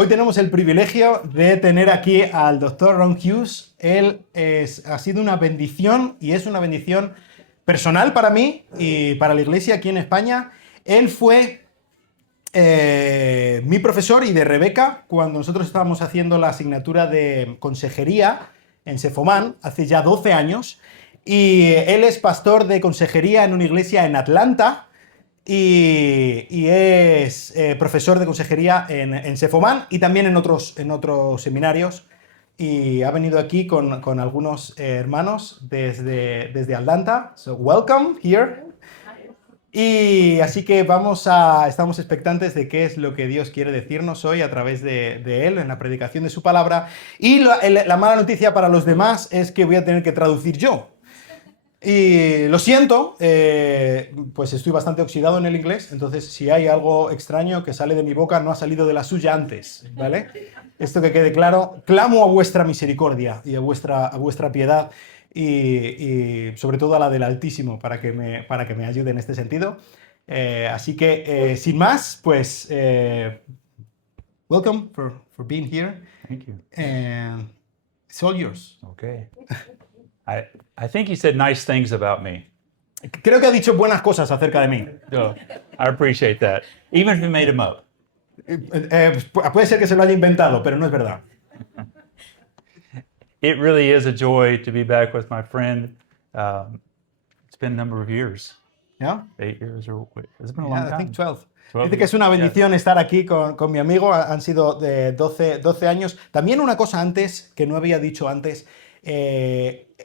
Hoy tenemos el privilegio de tener aquí al doctor Ron Hughes. Él ha sido una bendición y es una bendición personal para mí y para la iglesia aquí en España. Él fue mi profesor y de Rebeca cuando nosotros estábamos haciendo la asignatura de consejería en Sefomán hace ya 12 años. Y él es pastor de consejería en una iglesia en Atlanta. Y es profesor de consejería en Sefomán y también en otros seminarios. Y ha venido aquí con algunos hermanos desde Atlanta. So, welcome here. Y así que estamos expectantes de qué es lo que Dios quiere decirnos hoy a través de él, en la predicación de su palabra. Y la mala noticia para los demás es que voy a tener que traducir yo. Y lo siento, pues estoy bastante oxidado en el inglés, entonces si hay algo extraño que sale de mi boca, no ha salido de la suya antes, ¿vale? Esto que quede claro, clamo a vuestra misericordia y a vuestra piedad y sobre todo a la del Altísimo para que me ayude en este sentido. Así que, sin más, pues, welcome for being here. Thank you. And it's all yours. Okay. I think he said nice things about me. Creo que ha dicho buenas cosas acerca de mí. So I appreciate that, even if he made them up. Puede ser que se lo haya inventado, pero no es verdad. It really is a joy to be back with my friend. It's been a number of years. ¿Ya? 8 years or it's been a long I think time. 12. 12 Dice que es una bendición estar aquí con mi amigo. Han sido de 12 años. También una cosa antes, que no había dicho antes.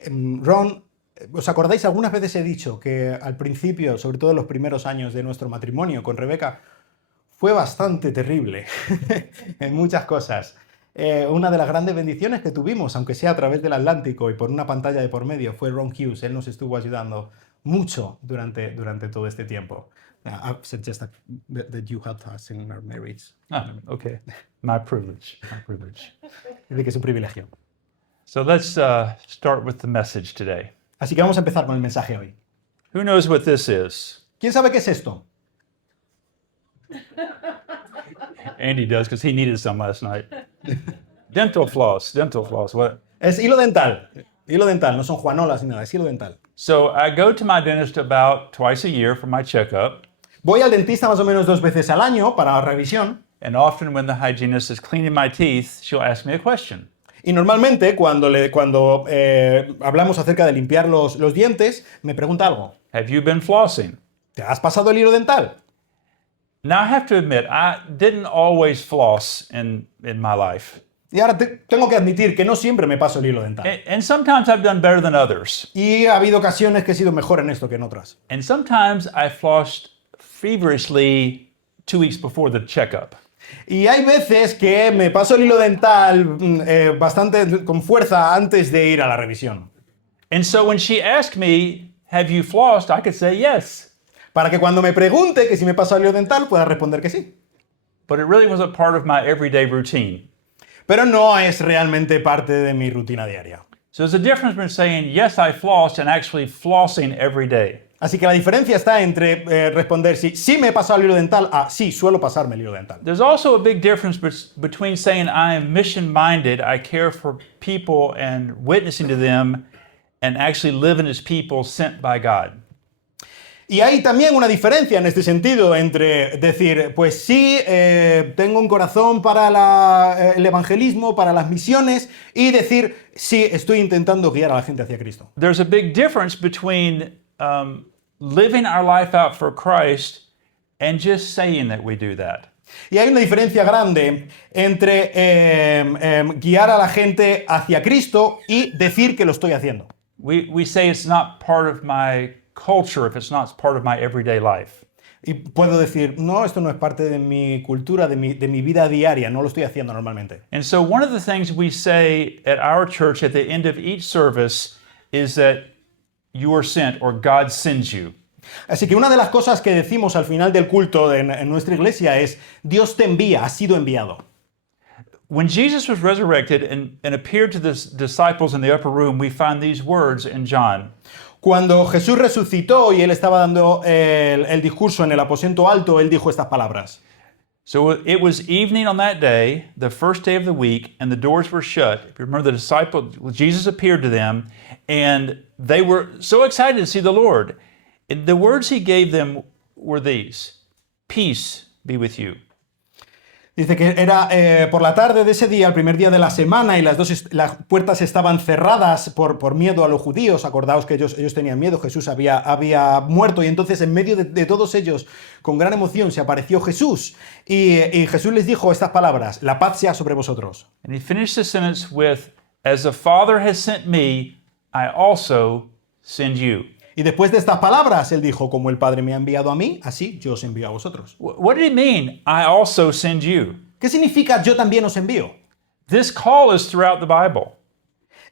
Ron, ¿os acordáis? Algunas veces he dicho que al principio, sobre todo en los primeros años de nuestro matrimonio con Rebeca, fue bastante terrible en muchas cosas. Una de las grandes bendiciones que tuvimos, aunque sea a través del Atlántico y por una pantalla de por medio, fue Ron Hughes. Él nos estuvo ayudando mucho durante todo este tiempo. I suggest that you helped us in our marriage. Oh, okay. My privilege. My privilege. Dice que es un privilegio. So let's start with the message today. Así que vamos a empezar con el mensaje hoy. Who knows what this is? ¿Quién sabe qué es esto? Andy does because he needed some last night. Dental floss. Dental floss. What? Es hilo dental. Hilo dental, no son juanolas ni nada, es hilo dental. So I go to my dentist about twice a year for my checkup. Voy al dentista más o menos 2 veces al año para la revisión. And often when the hygienist is cleaning my teeth, she'll ask me a question. Y normalmente cuando hablamos acerca de limpiar los dientes, me pregunta algo. Have you been flossing? ¿Te has pasado el hilo dental? Now I have to admit, I didn't always floss in my life. Y ahora tengo que admitir que no siempre me paso el hilo dental. And sometimes I've done better than others. Y ha habido ocasiones que he sido mejor en esto que en otras. And sometimes I flossed feverishly 2 weeks before the checkup. Y hay veces que me paso el hilo dental bastante con fuerza antes de ir a la revisión. And so when she asked me, have you flossed? I could say yes. Para que cuando me pregunte que si me paso el hilo dental pueda responder que sí. But it really wasn't part of my everyday routine. Pero no es realmente parte de mi rutina diaria. So there's a difference between saying, yes, I flossed, and actually flossing every day. Así que la diferencia está entre responder sí me he pasado el hilo dental a sí, suelo pasarme el hilo dental. There's also a big difference between saying I am mission-minded, I care for people and witnessing to them, and actually living as people sent by God. Y hay también una diferencia en este sentido entre decir, pues sí, tengo un corazón para el evangelismo, para las misiones, y decir, sí, estoy intentando guiar a la gente hacia Cristo. There's a big difference between living our life out for Christ and just saying that we do that. Y hay una diferencia grande entre guiar a la gente hacia Cristo y decir que lo estoy haciendo. We say it's not part of my culture if it's not part of my everyday life. Y puedo decir, no, esto no es parte de mi cultura, de mi vida diaria, no lo estoy haciendo normalmente. And so one of the things we say at our church at the end of each service is that you are sent or God sends you. Así que una de las cosas que decimos al final del culto en nuestra iglesia es, Dios te envía, has sido enviado. When Jesus was resurrected and appeared to the disciples in the upper room, we find these words in John. Cuando Jesús resucitó y él estaba dando el discurso en el aposento alto, él dijo estas palabras. So it was evening on that day, the first day of the week, and the doors were shut. If you remember, Jesus appeared to them, and they were so excited to see the Lord. And the words he gave them were these: "Peace be with you." Dice que era por la tarde de ese día, el primer día de la semana, y las puertas estaban cerradas por miedo a los judíos. Acordaos que ellos tenían miedo, Jesús había muerto, y entonces en medio de todos ellos, con gran emoción, se apareció Jesús, y Jesús les dijo estas palabras: la paz sea sobre vosotros. And he finished the sentence with, "As the Father has sent me, I also send you." Y después de estas palabras, él dijo: como el Padre me ha enviado a mí, así yo os envío a vosotros. What did he mean, "I also send you"? ¿Qué significa yo también os envío? This call is throughout the Bible.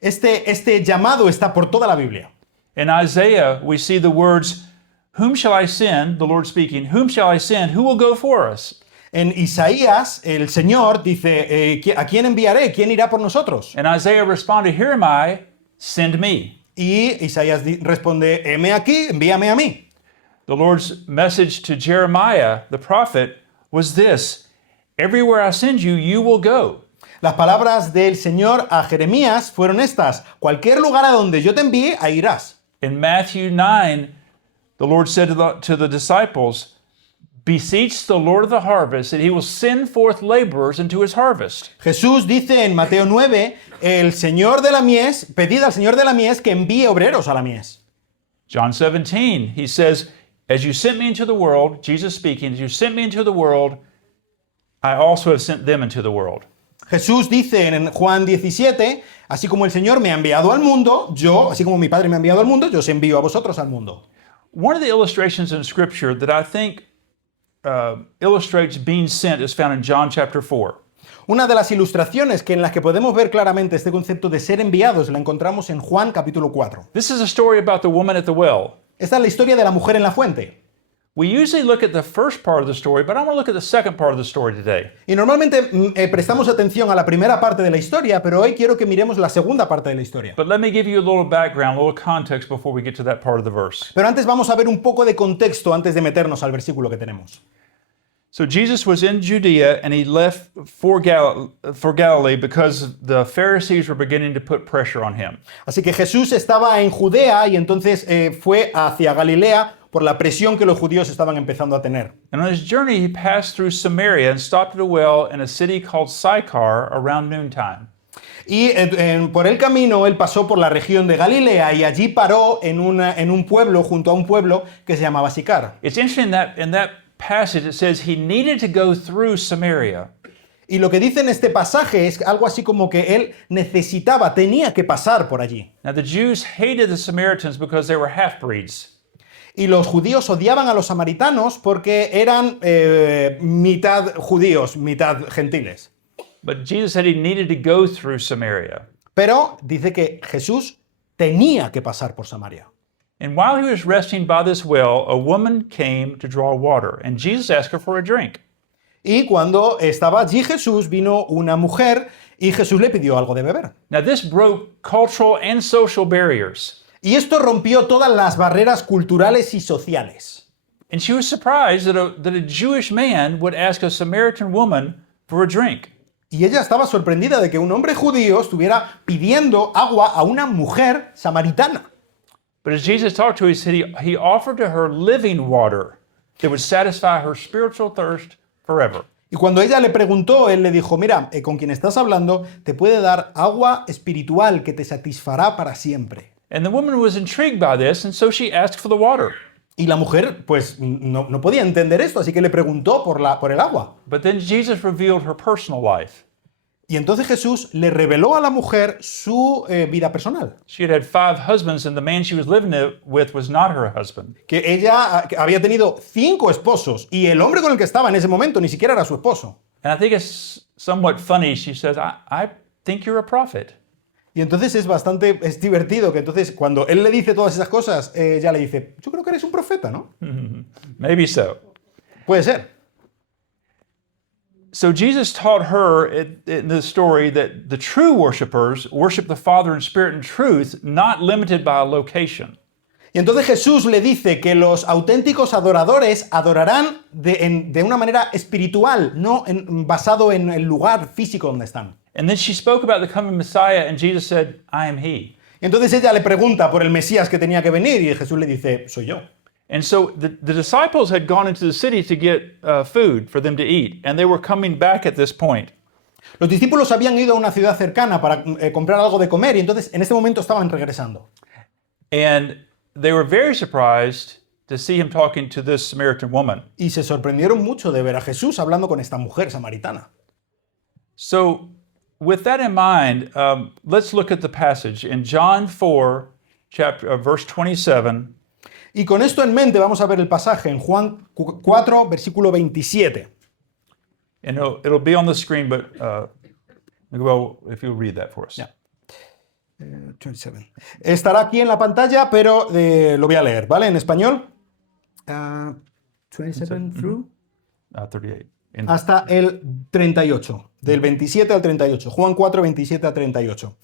Este llamado está por toda la Biblia. In Isaiah, we see the words, "Whom shall I send?" The Lord speaking, "Whom shall I send? Who will go for us?" En Isaías, el Señor dice: ¿a quién enviaré? ¿Quién irá por nosotros? And Isaiah responded, "Here am I, send me." Y Isaías responde: heme aquí, envíame a mí. The Lord's message to Jeremiah, the prophet, was this: "Everywhere I send you, you will go." Las palabras del Señor a Jeremías fueron estas: cualquier lugar a donde yo te envíe, ahí irás. In Matthew 9, the Lord said to the disciples, "Beseech the Lord of the harvest that he will send forth laborers into his harvest." Jesús dice en Mateo 9: el Señor de la mies, pedid al Señor de la mies que envíe obreros a la mies. John 17, he says, "As you sent me into the world," Jesus speaking, "as you sent me into the world, I also have sent them into the world." Jesús dice en Juan 17: así como el Señor me ha enviado al mundo, así como mi Padre me ha enviado al mundo, yo os envío a vosotros al mundo. One of the illustrations in Scripture that I think illustrates being sent is found in John chapter 4. Una de las ilustraciones en las que podemos ver claramente este concepto de ser enviados la encontramos en Juan capítulo 4. This is a story about the woman at the well. Esta es la historia de la mujer en la fuente. We usually look at the first part of the story, but I want to look at the second part of the story today. Y normalmente prestamos atención a la primera parte de la historia, pero hoy quiero que miremos la segunda parte de la historia. But let me give you a little background, a little context before we get to that part of the verse. Pero antes vamos a ver un poco de contexto antes de meternos al versículo que tenemos. So Jesus was in Judea and he left for Galilee because the Pharisees were beginning to put pressure on him. Así que Jesús estaba en Judea y entonces fue hacia Galilea por la presión que los judíos estaban empezando a tener. And on his journey he passed through Samaria and stopped at a well in a city called Sychar around noontime. Y por el camino él pasó por la región de Galilea y allí paró en un pueblo, junto a un pueblo que se llamaba Sicar. It's interesting that in that passage it says he needed to go through Samaria. Y lo que dice en este pasaje es algo así como que él tenía que pasar por allí. Now the Jews hated the Samaritans because they were half-breeds. Y los judíos odiaban a los samaritanos porque eran mitad judíos, mitad gentiles. But Jesus said he needed to go through Samaria. Pero dice que Jesús tenía que pasar por Samaria. And while he was resting by this well, a woman came to draw water, and Jesus asked her for a drink. Y cuando estaba allí Jesús, vino una mujer y Jesús le pidió algo de beber. Now this broke cultural and social barriers. Y esto rompió todas las barreras culturales y sociales. And she was surprised that a Jewish man would ask a Samaritan woman for a drink. Y ella estaba sorprendida de que un hombre judío estuviera pidiendo agua a una mujer samaritana. But as Jesus talked to her, he offered to her living water that would satisfy her spiritual thirst forever. Y cuando ella le preguntó, él le dijo: mira, con quien estás hablando te puede dar agua espiritual que te satisfará para siempre. And the woman was intrigued by this, and so she asked for the water. Y la mujer, pues, no podía entender esto, así que le preguntó por el agua. But then Jesus revealed her personal life. Y entonces Jesús le reveló a la mujer su vida personal. She had 5 husbands, and the man she was living with was not her husband. Que ella había tenido 5 esposos y el hombre con el que estaba en ese momento ni siquiera era su esposo. And I think it's somewhat funny. She says, I think you're a prophet. Y entonces es divertido que entonces cuando él le dice todas esas cosas, ella le dice: yo creo que eres un profeta, ¿no? Maybe so. Puede ser. So Jesus taught her in the story that the true worshipers worship the Father in spirit and truth, not limited by a location. Y entonces Jesús le dice que los auténticos adoradores adorarán de una manera espiritual, no basado en el lugar físico donde están. And then she spoke about the coming Messiah, and Jesus said, I am he. Y entonces ella le pregunta por el Mesías que tenía que venir y Jesús le dice, soy yo. And so the disciples had gone into the city to get food for them to eat, and they were coming back at this point. Los discípulos habían ido a una ciudad cercana para comprar algo de comer y entonces en este momento estaban regresando. And they were very surprised to see him talking to this Samaritan woman. Y se sorprendieron mucho de ver a Jesús hablando con esta mujer samaritana. So, with that in mind, let's look at the passage in John 4, verse 27. Y con esto en mente vamos a ver el pasaje en Juan 4, versículo 27. And it'll be on the screen, but well, if you'll read that for us. Yeah. 27. Estará aquí en la pantalla, pero lo voy a leer, ¿vale? En español. 27 through. 38. Hasta el 38, del 27 al 38. Juan 4, 27 a 38.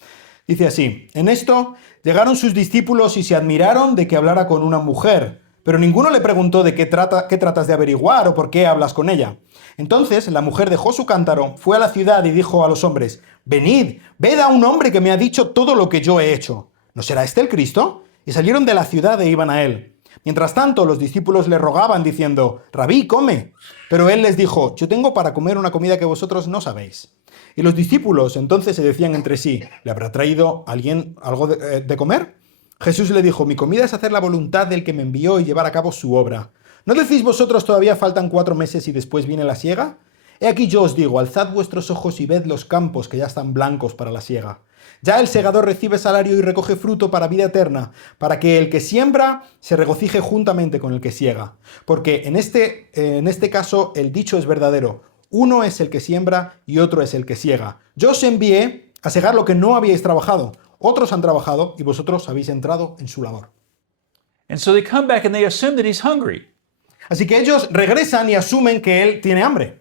Dice así: en esto llegaron sus discípulos y se admiraron de que hablara con una mujer, pero ninguno le preguntó de qué tratas de averiguar o por qué hablas con ella. Entonces la mujer dejó su cántaro, fue a la ciudad y dijo a los hombres: venid, ved a un hombre que me ha dicho todo lo que yo he hecho. ¿No será este el Cristo? Y salieron de la ciudad e iban a él. Mientras tanto, los discípulos le rogaban diciendo: Rabí, come. Pero él les dijo: yo tengo para comer una comida que vosotros no sabéis. Y los discípulos entonces se decían entre sí: ¿le habrá traído alguien algo de comer? Jesús le dijo: mi comida es hacer la voluntad del que me envió y llevar a cabo su obra. ¿No decís vosotros todavía faltan 4 meses y después viene la siega? He aquí yo os digo: alzad vuestros ojos y ved los campos que ya están blancos para la siega. Ya el segador recibe salario y recoge fruto para vida eterna, para que el que siembra se regocije juntamente con el que siega. Porque en este caso el dicho es verdadero: uno es el que siembra y otro es el que siega. Yo os envié a segar lo que no habíais trabajado. Otros han trabajado y vosotros habéis entrado en su labor. And so they come back and they assume that he's hungry. Así que ellos regresan y asumen que él tiene hambre.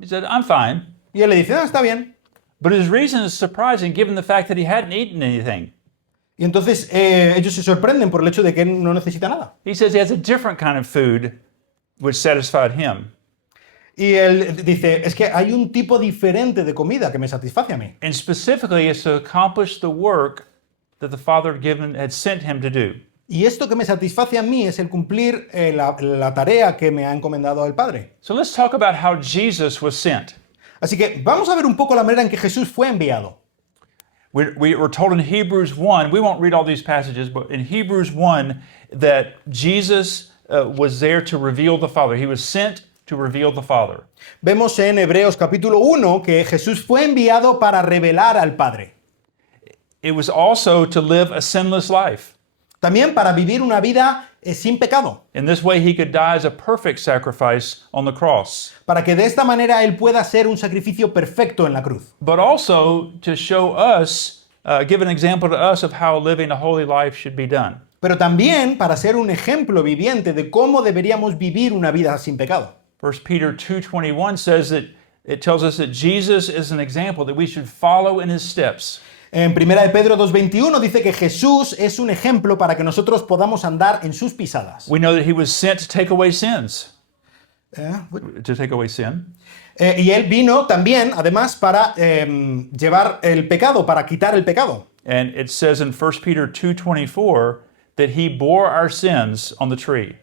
He said, I'm fine. Y él le dice: está bien. But his reason is surprising given the fact that he hadn't eaten anything. Y entonces ellos se sorprenden por el hecho de que él no necesita nada. He says he has a different kind of food which satisfied him. Y él dice: es que hay un tipo diferente de comida que me satisface a mí. And specifically is to accomplish the work that the Father had sent him to do. Y esto que me satisface a mí es el cumplir la tarea que me ha encomendado el Padre. So let's talk about how Jesus was sent. Así que vamos a ver un poco la manera en que Jesús fue enviado. We're told in Hebrews 1, we won't read all these passages, but in Hebrews 1 that Jesus was there to reveal the Father. He was sent to reveal the Father. Vemos en Hebreos capítulo 1 que Jesús fue enviado para revelar al Padre. It was also to live a sinless life. También para vivir una vida sin pecado. In this way, he could die as a perfect sacrifice on the cross. Para que de esta manera él pueda ser un sacrificio perfecto en la cruz. But also to show us, give an example to us of how living a holy life should be done. Pero también para ser un ejemplo viviente de cómo deberíamos vivir una vida sin pecado. 1 Peter 2:21 says that it tells us that Jesus is an example that we should follow in his steps. En 1 de Pedro 2:21 dice que Jesús es un ejemplo para que nosotros podamos andar en sus pisadas. We know that he was sent to take away sins. To take away sin. Y él vino también, además, para llevar el pecado, para quitar el pecado. And it says in 1 Peter 2:24 that he bore our sins on the tree.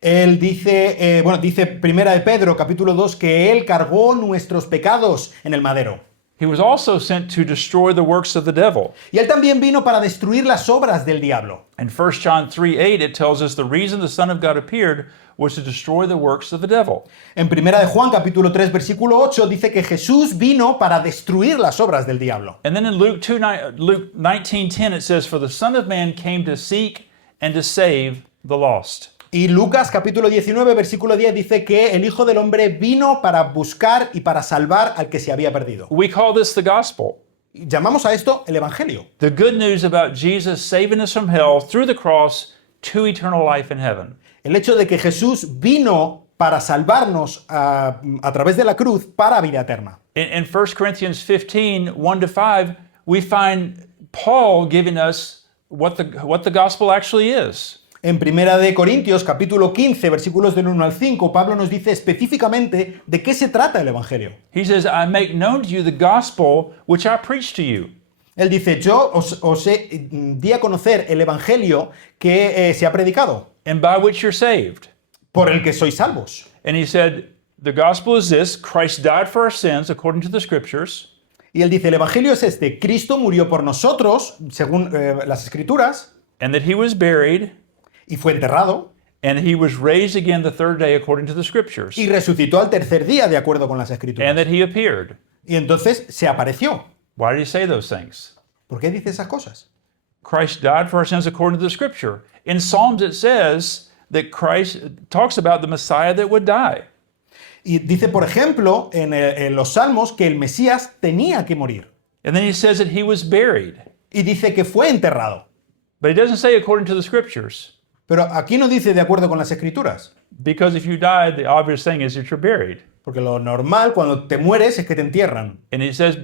Él dice, dice 1 de Pedro capítulo 2 que él cargó nuestros pecados en el madero. He was also sent to destroy the works of the devil. Y él también vino para destruir las obras del diablo. In 1 John 3:8 it tells us the reason the Son of God appeared was to destroy the works of the devil. En 1 de Juan capítulo 3 versículo 8 dice que Jesús vino para destruir las obras del diablo. And then in Luke 19:10 it says, for the Son of Man came to seek and to save the lost. Y Lucas capítulo 19 versículo 10 dice que el Hijo del Hombre vino para buscar y para salvar al que se había perdido. We call this the gospel. Llamamos a esto el Evangelio. The good news about Jesus saving us from hell through the cross to eternal life in heaven. El hecho de que Jesús vino para salvarnos a través de la cruz para vida eterna. In 1 Corinthians 15, 1-5, we find Paul giving us what the gospel actually is. En Primera de Corintios, capítulo 15, versículos del 1 al 5, Pablo nos dice específicamente de qué se trata el Evangelio. He says, I make known to you the gospel which I preached to you. Él dice, yo di a conocer el Evangelio que se ha predicado, And by which you're saved. por el que sois salvos. And he said, the gospel is this: Christ died for our sins according to the scriptures, Y él dice, el Evangelio es este, Cristo murió por nosotros, según las Escrituras, and that he was buried, y fue enterrado, and he was raised again the third day according to the scriptures, y resucitó al tercer día, de acuerdo con las and Escrituras. that he appeared. Y entonces se apareció. Why did he say those things? ¿Por qué dice esas cosas? Christ died for our sins according to the scripture. In Psalms it says that Christ talks about the Messiah that would die. Y dice, por ejemplo, en los Salmos que el Mesías tenía que morir. And then he says that he was buried. Y dice que fue enterrado. But he doesn't say according to the scriptures. Pero aquí no dice de acuerdo con las Escrituras. Because if you died, the obvious thing is that you're buried. Porque lo normal cuando te mueres es que te entierran. And he says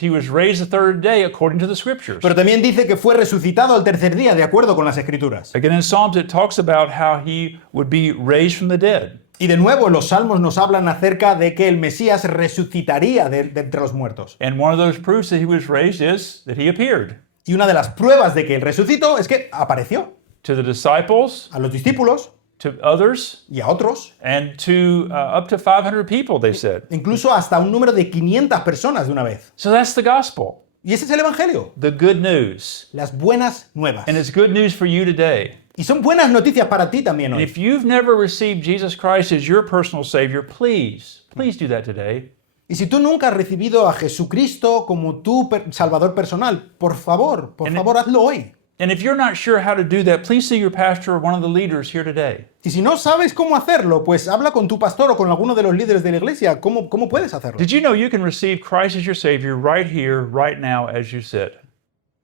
he was raised the third day according to the scriptures. Pero también dice que fue resucitado al tercer día, de acuerdo con las Escrituras. Again, in Psalms it talks about how he would be raised from the dead. Y de nuevo, los Salmos nos hablan acerca de que el Mesías resucitaría de entre los muertos. And one of those proofs that he was raised is that he appeared Y una de las pruebas de que él resucitó es que apareció to the disciples, a los discípulos to others, y a otros, and to up to 500 people, they said. incluso hasta un número de 500 personas de una vez. So that's the gospel, Y ese es el Evangelio, the good news. las buenas nuevas. And it's good news for you today. Y son buenas noticias para ti también And hoy. if you've never received Jesus Christ as your personal Savior, please do that today. Y si tú nunca has recibido a Jesucristo como tu Salvador personal, por favor, hazlo hoy. And if you're not sure how to do that, please see your pastor or one of the leaders here today. Y si no sabes cómo hacerlo, pues habla con tu pastor o con alguno de los líderes de la iglesia. ¿Cómo puedes hacerlo? Did you know you can receive Christ as your Savior right here, right now, as you sit?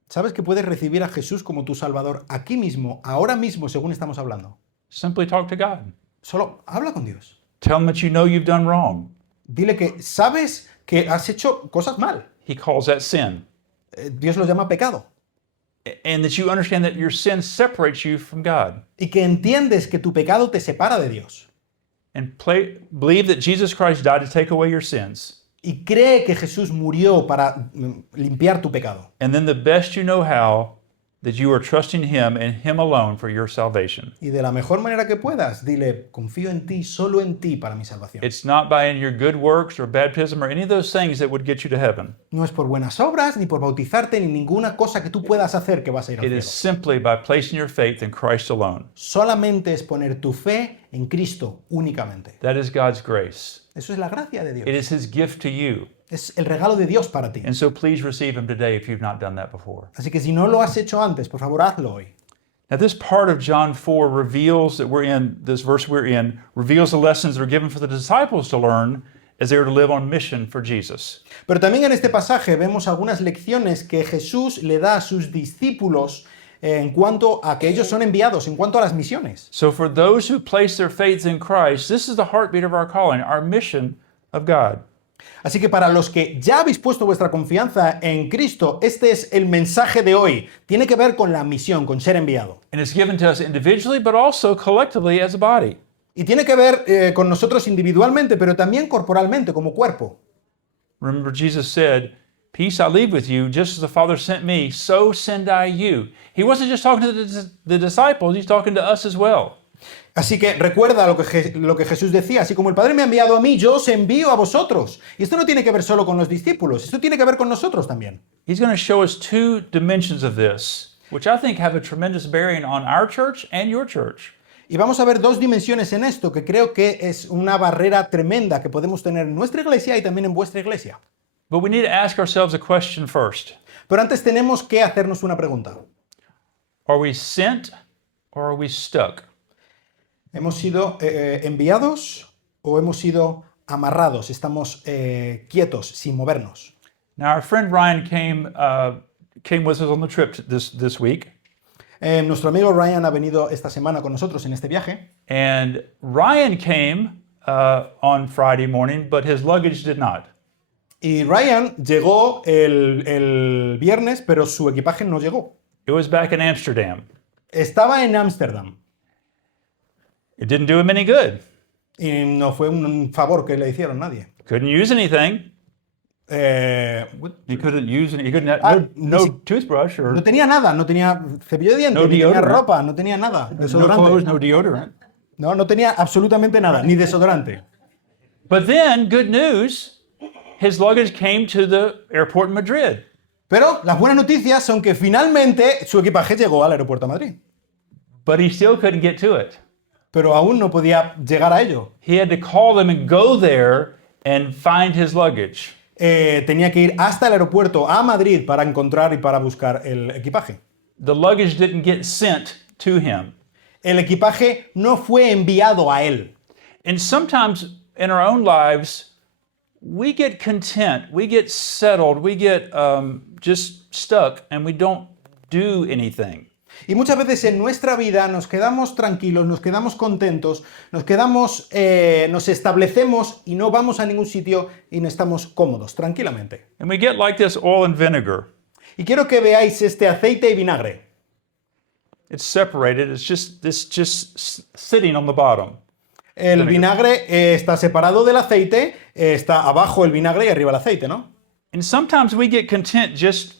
¿Sabes que puedes recibir a Jesús como tu Salvador aquí mismo, ahora mismo, según estamos hablando? Simply talk to God. Solo habla con Dios. Tell him that you know you've done wrong. Dile que sabes que has hecho cosas mal. He calls that sin. Dios lo llama pecado. And that you understand that your sin separates you from God. Y que entiendes que tu pecado te separa de Dios. And believe that Jesus Christ died to take away your sins. Y cree que Jesús murió para limpiar tu pecado. And then the best you know how, that you are trusting Him and Him alone for your salvation. Y de la mejor manera que puedas, dile, confío en ti, solo en ti para mi salvación. It's not by your good works or baptism or any of those things that would get you to heaven. No es por buenas obras, ni por bautizarte, ni ninguna cosa que tú puedas hacer que vas a ir al It cielo. is simply by placing your faith in Christ alone. Solamente es poner tu fe en Cristo únicamente. That is God's grace. Eso es la gracia de It Dios. is His gift to you. Es el regalo de Dios para ti. And so please receive Him today if you've not done that before. Así que si no lo has hecho antes, por favor, hazlo hoy. Now, this part of John 4 reveals that this verse we're in, reveals the lessons that are given for the disciples to learn as they are to live on mission for Jesus. Pero también en este pasaje vemos algunas lecciones que Jesús le da a sus discípulos en cuanto a que ellos son enviados, en cuanto a las misiones. So for those who place their faith in Christ, this is the heartbeat of our calling, our mission of God. Así que para los que ya habéis puesto vuestra confianza en Cristo, este es el mensaje de hoy. Tiene que ver con la misión, con ser enviado. And it's given to us individually, but also collectively as a body. Y tiene que ver con nosotros individualmente, pero también corporalmente, como cuerpo. Remember, Jesus said, "Peace I leave with you, just as the Father sent me, so send I you." He wasn't just talking to the disciples, he's talking to us as well. Así que recuerda lo que Jesús decía, así como el Padre me ha enviado a mí, yo os envío a vosotros. Y esto no tiene que ver solo con los discípulos, esto tiene que ver con nosotros también. He's going to show us two dimensions of this, which I think have a tremendous bearing on our church and your church. Y vamos a ver dos dimensiones en esto, que creo que es una barrera tremenda que podemos tener en nuestra iglesia y también en vuestra iglesia. But we need to ask ourselves a question first. Pero antes tenemos que hacernos una pregunta. Are we sent or are we stuck? ¿Hemos sido enviados o hemos sido amarrados? Estamos quietos, sin movernos. Now, our friend Ryan came with us on the trip this week. Nuestro amigo Ryan ha venido esta semana con nosotros en este viaje. And Ryan came on Friday morning, but his luggage did not. Y Ryan llegó el viernes, pero su equipaje no llegó. It was back in Amsterdam. Estaba en Ámsterdam It didn't do him any good. y no fue un favor que le hicieron nadie. Couldn't use anything. He couldn't use any, he couldn't have, no toothbrush or No tenía nada, no tenía cepillo de dientes, No no tenía deodorant. ropa, no tenía nada. no Desodorante. clothes, no deodorant. No tenía absolutamente nada, ni desodorante. But then, good news, his luggage came to the airport in Madrid. Pero las buenas noticias son que finalmente su equipaje llegó al aeropuerto de Madrid. But he still couldn't get to it. Pero aún no podía llegar a ello. He had to call them and go there and find his luggage. Tenía que ir hasta el aeropuerto a Madrid para encontrar y para buscar el equipaje. The luggage didn't get sent to him. El equipaje no fue enviado a él. And sometimes in our own lives, we get content, we get settled, we get just stuck, and we don't do anything. Y muchas veces en nuestra vida nos quedamos tranquilos, nos quedamos contentos, nos establecemos y no vamos a ningún sitio y no estamos cómodos, tranquilamente. And we get like this oil and vinegar. Y quiero que veáis este aceite y vinagre. It's separated, it's just sitting on the bottom. El vinagre está separado del aceite, está abajo el vinagre y arriba el aceite, ¿no? And sometimes we get content just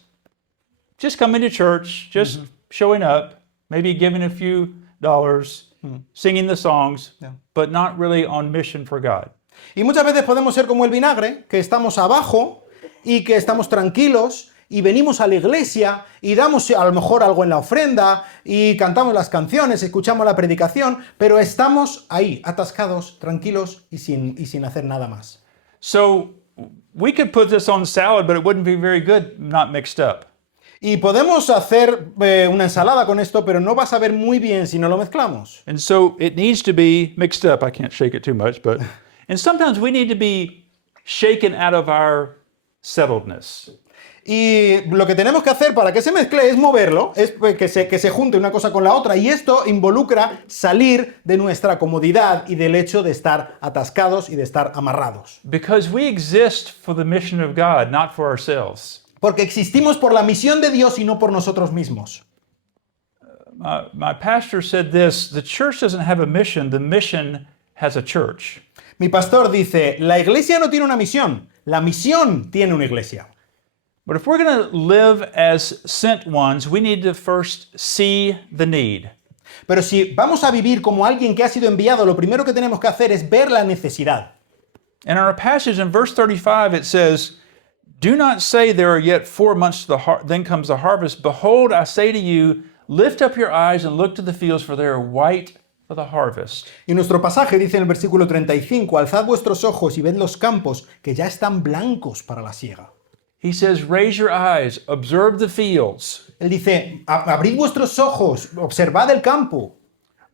coming to church, just showing up, maybe giving a few dollars, singing the songs, but not really on mission for God. Y muchas veces podemos ser como el vinagre, que estamos abajo y que estamos tranquilos y venimos a la iglesia y damos a lo mejor algo en la ofrenda y cantamos las canciones, escuchamos la predicación, pero estamos ahí, atascados, tranquilos y sin hacer nada más. So we could put this on salad, but it wouldn't be very good not mixed up. Y podemos hacer una ensalada con esto, pero no va a saber muy bien si no lo mezclamos. And so it needs to be mixed up. I can't shake it too much, but and sometimes we need to be shaken out of our settledness. Y lo que tenemos que hacer para que se mezcle es moverlo, es que se junte una cosa con la otra, y esto involucra salir de nuestra comodidad y del hecho de estar atascados y de estar amarrados. Because we exist for the mission of God, not for ourselves. Porque existimos por la misión de Dios y no por nosotros mismos. My pastor said this, the church doesn't have a mission, the mission has a church. Mi pastor dice, la iglesia no tiene una misión, la misión tiene una iglesia. But if we're going to live as sent ones, we need to first see the need. Pero si vamos a vivir como alguien que ha sido enviado, lo primero que tenemos que hacer es ver la necesidad. And in our passage in verse 35, it says, do not say there are yet 4 months to then comes the harvest. Behold, I say to you, lift up your eyes and look to the fields, for they are white for the harvest. Y nuestro pasaje dice en el versículo 35, alzad vuestros ojos y ved los campos, que ya están blancos para la siega. He says, raise your eyes, observe the fields. Él dice, abrid vuestros ojos, observad el campo.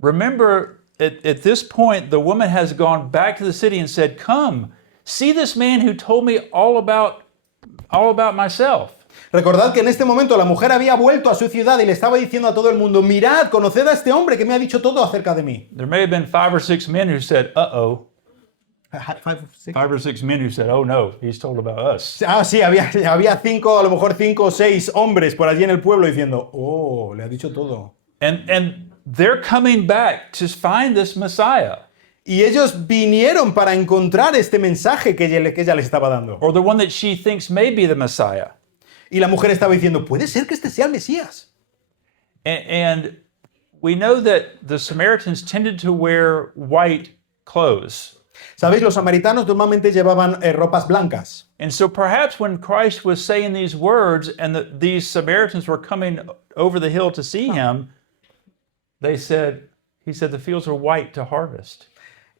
Remember, at this point, the woman has gone back to the city and said, come, see this man who told me all about myself. Recordad que en este momento la mujer había vuelto a su ciudad y le estaba diciendo a todo el mundo, mirad, conoced a este hombre que me ha dicho todo acerca de mí. There may have been 5 or 6 men who said, uh-oh. 5 or 6 men who said, oh no, he's told about us. Ah, sí, había a lo mejor 5 o 6 hombres por allí en el pueblo diciendo, oh, le ha dicho todo. And they're coming back to find this Messiah. Y ellos vinieron para encontrar este mensaje que ella les estaba dando. Or the one that she thinks may be the Messiah. Y la mujer estaba diciendo, puede ser que este sea el Mesías. And we know that the Samaritans tended to wear white clothes. ¿Sabéis? Los samaritanos normalmente llevaban ropas blancas. And so perhaps when Christ was saying these words and these Samaritans were coming over the hill to see him, he said the fields are white to harvest.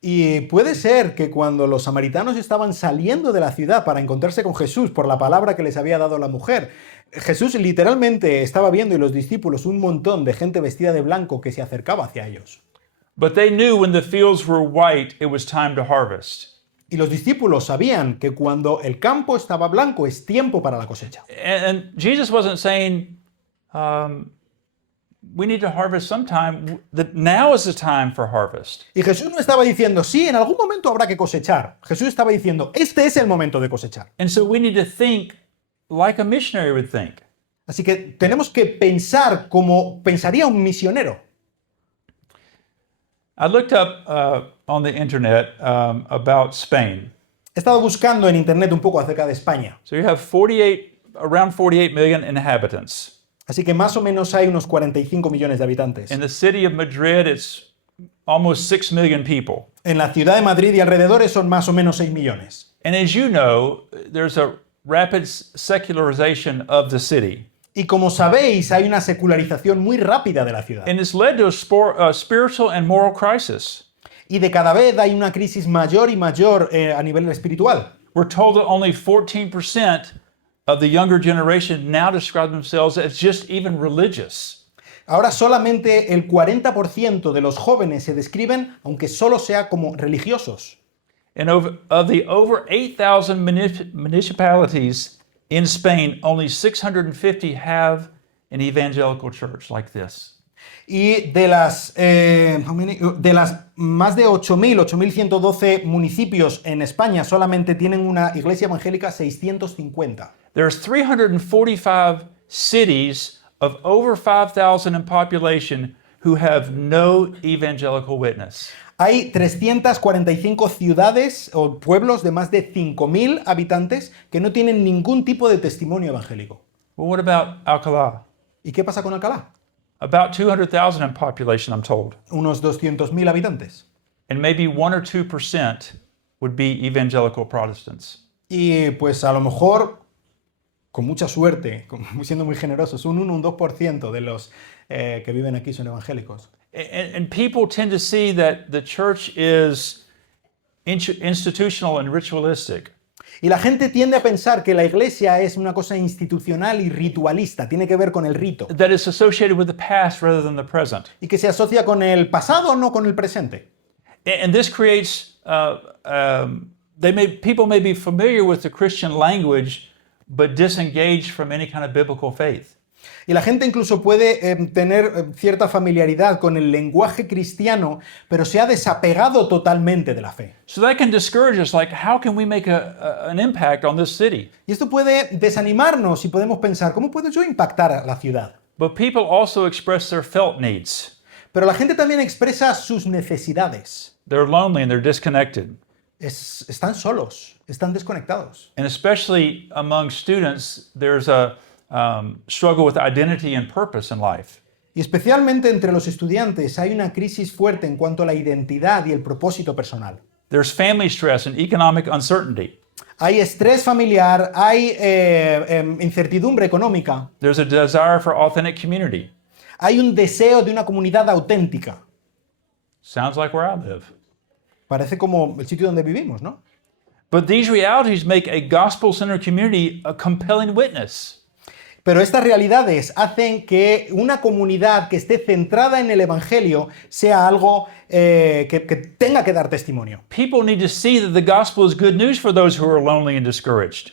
Y puede ser que cuando los samaritanos estaban saliendo de la ciudad para encontrarse con Jesús por la palabra que les había dado la mujer, Jesús literalmente estaba viendo y los discípulos un montón de gente vestida de blanco que se acercaba hacia ellos. But they knew when the fields were white, it was time to harvest. Y los discípulos sabían que cuando el campo estaba blanco es tiempo para la cosecha. And Jesus wasn't saying, we need to harvest sometime. That now is the time for harvest. Y Jesús no estaba diciendo, sí, en algún momento habrá que cosechar. Jesús estaba diciendo, este es el momento de cosechar. And so we need to think like a missionary would think. Así que tenemos que pensar como pensaría un misionero. I looked up on the internet about Spain. He estado buscando en internet un poco acerca de España. So you have around 48 million inhabitants. Así que más o menos hay unos 45 millones de habitantes. In the city of Madrid, it's almost 6 million people. En la ciudad de Madrid y alrededores son más o menos 6 millones. And as you know, there's a rapid secularization of the city. Y como sabéis, hay una secularización muy rápida de la ciudad. And it's led to a spiritual and moral crisis. Y de cada vez hay una crisis mayor y mayor a nivel espiritual. We're told that only 14% of the younger generation now describe themselves as just even religious. Ahora solamente el 40% de los jóvenes se describen, aunque solo sea como religiosos. And of the over 8,000 municipalities in Spain, only 650 have an evangelical church like this. Y de las más de 8.112 municipios en España, solamente tienen una iglesia evangélica 650. There's 345 cities of over 5,000 in population who have no evangelical witness. Hay 345 ciudades o pueblos de más de 5.000 habitantes que no tienen ningún tipo de testimonio evangélico. Well, what about Alcalá? ¿Y qué pasa con Alcalá? About 200,000 in population, I'm told. Unos 200.000 habitantes. And maybe 1 or 2% would be evangelical Protestants. Y pues a lo mejor, con mucha suerte, siendo muy generosos, un 1 o un 2% de los que viven aquí son evangélicos. And people tend to see that the church is institutional and ritualistic. Y la gente tiende a pensar que la iglesia es una cosa institucional y ritualista, tiene que ver con el rito. That is associated with the past rather than the present. Y que se asocia con el pasado, no con el presente. And this creates, people may be familiar with the Christian language, but disengaged from any kind of biblical faith. Y la gente incluso puede tener cierta familiaridad con el lenguaje cristiano, pero se ha desapegado totalmente de la fe. So that can discourage us, like, how can we make an impact on this city? Y esto puede desanimarnos y podemos pensar, ¿cómo puedo yo impactar a la ciudad? But people also express their felt needs. Pero la gente también expresa sus necesidades. They're lonely and they're disconnected. Están solos, están desconectados. And especially among students, there's a struggle with identity and purpose in life. Y especialmente entre los estudiantes hay una crisis fuerte en cuanto a la identidad y el propósito personal. There's family stress and economic uncertainty. Hay estrés familiar, hay incertidumbre económica. There's a desire for authentic community. Hay un deseo de una comunidad auténtica. Sounds like where I live. Parece como el sitio donde vivimos, ¿no? But these realities make a gospel-centered community a compelling witness. Pero estas realidades hacen que una comunidad que esté centrada en el Evangelio sea algo que tenga que dar testimonio. People need to see that the gospel is good news for those who are lonely and discouraged.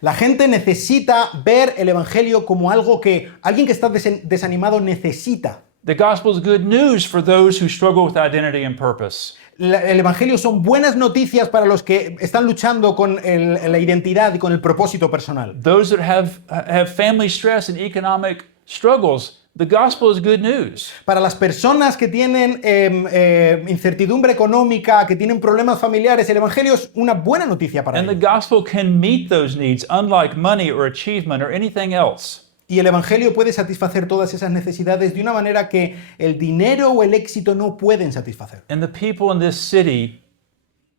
La gente necesita ver el Evangelio como algo que alguien que está desanimado necesita. The gospel is good news for those who struggle with identity and purpose. El Evangelio son buenas noticias para los que están luchando con la identidad y con el propósito personal. Those that have family stress and economic struggles, the gospel is good news. Para las personas que tienen incertidumbre económica, que tienen problemas familiares, el Evangelio es una buena noticia para And the ellos. gospel can meet those needs, unlike money or achievement or anything else. Y el Evangelio puede satisfacer todas esas necesidades de una manera que el dinero o el éxito no pueden satisfacer. And the people in this city,